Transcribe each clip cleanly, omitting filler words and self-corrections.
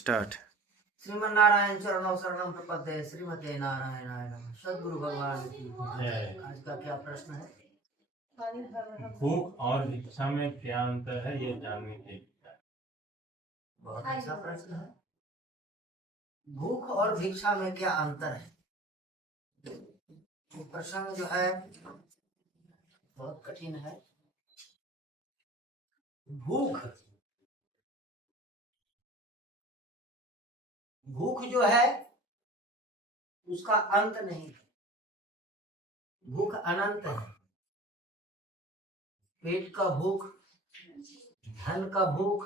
Start. Sriman Narayana चरणों शरणम प्रपद्ये श्रीमते नारायणाय नमः। सद्गुरु भगवान की जय। आज का क्या प्रश्न है? भूख और भिक्षा में क्या अंतर है, ये जानने के लिए। बहुत अच्छा प्रश्न है। भूख और भिक्षा में क्या अंतर है? ये प्रश्न जो है बहुत कठिन है। भूख जो है उसका अंत नहीं है। भूख अनंत है। पेट का भूख, धन का भूख,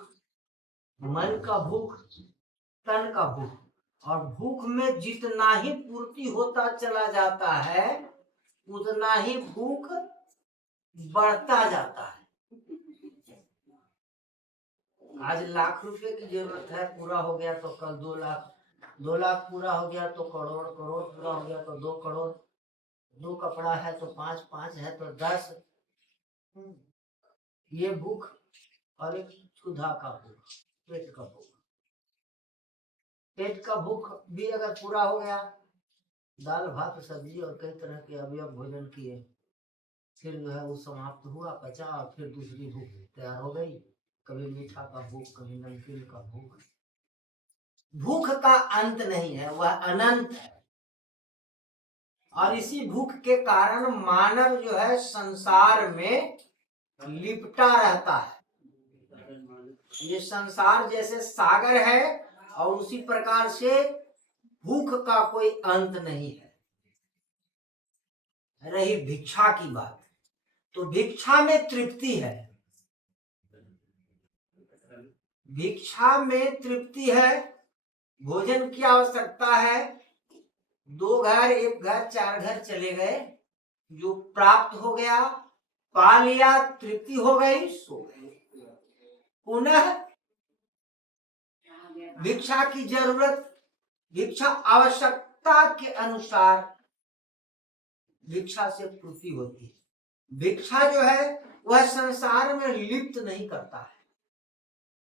मन का भूख, तन का भूख, और भूख में जितना ही पूर्ति होता चला जाता है उतना ही भूख बढ़ता जाता है। आज लाख रुपए की जरूरत है, पूरा हो गया तो कल 2 लाख, 2 लाख पूरा हो गया तो करोड़, करोड़ पूरा हो गया तो 2 करोड़, 2 कपड़ा है तो 5, 5 है तो 10। ये भूख। और एक क्षुधा का भूख, पेट का भूख। पेट का भूख भी अगर पूरा हो गया, दाल भात सब्जी और कई तरह के अवयव भोजन किए, फिर जो है वो समाप्त हुआ, पचा, और फिर दूसरी भूख तैयार हो गई। कभी मीठा का भूख, कभी नमकीन का भूख। भूख का अंत नहीं है, वह अनंत है। और इसी भूख के कारण मानव जो है संसार में लिपटा रहता है। ये संसार जैसे सागर है और उसी प्रकार से भूख का कोई अंत नहीं है। रही भिक्षा की बात, तो भिक्षा में तृप्ति है। भिक्षा में तृप्ति है। भोजन की आवश्यकता है। 2 घर, 1 घर, 4 घर चले गए, जो प्राप्त हो गया, पा लिया, तृप्ति हो गई, सो गए। पुनः भिक्षा की जरूरत, भिक्षा आवश्यकता के अनुसार भिक्षा से पूर्ति होती है। भिक्षा जो है वह संसार में लिप्त नहीं करता है,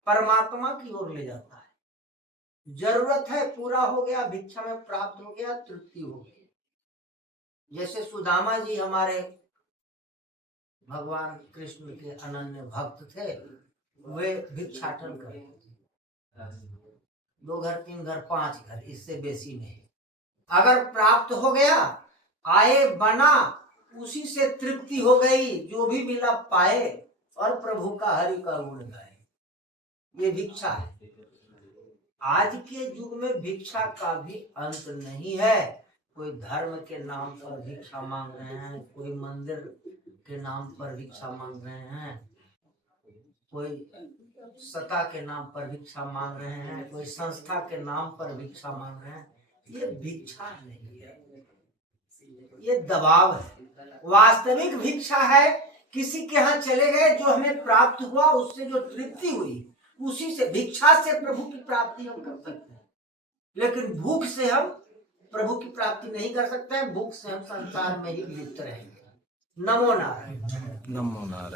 परमात्मा की ओर ले जाता है। जरूरत है, पूरा हो गया, भिक्षा में प्राप्त हो गया, तृप्ति हो गई। जैसे सुदामा जी हमारे भगवान कृष्ण के अनन्य भक्त थे, वे भिक्षाटन करते थे। 2 घर, 3 घर, 5 घर, इससे बेसी नहीं। अगर प्राप्त हो गया, आए, बना, उसी से तृप्ति हो गई, जो भी मिला पाए, और प्रभु का, हरि का गुण गाए। ये भिक्षा है। आज के युग में भिक्षा का भी अंत नहीं है। कोई धर्म के नाम पर भिक्षा मांग रहे हैं, कोई मंदिर के नाम पर भिक्षा मांग रहे हैं, कोई सत्ता के नाम पर भिक्षा मांग रहे हैं, कोई संस्था के नाम पर भिक्षा मांग रहे हैं। ये भिक्षा नहीं है, ये दबाव है। वास्तविक भिक्षा है किसी के यहाँ चले गए, जो हमें प्राप्त हुआ, उससे जो तृप्ति हुई, उसी से, भिक्षा से प्रभु की प्राप्ति हम कर सकते हैं। लेकिन भूख से हम प्रभु की प्राप्ति नहीं कर सकते हैं। भूख से हम संसार में ही लिप्त रहेंगे। नमो नारायण। नमो नारायण।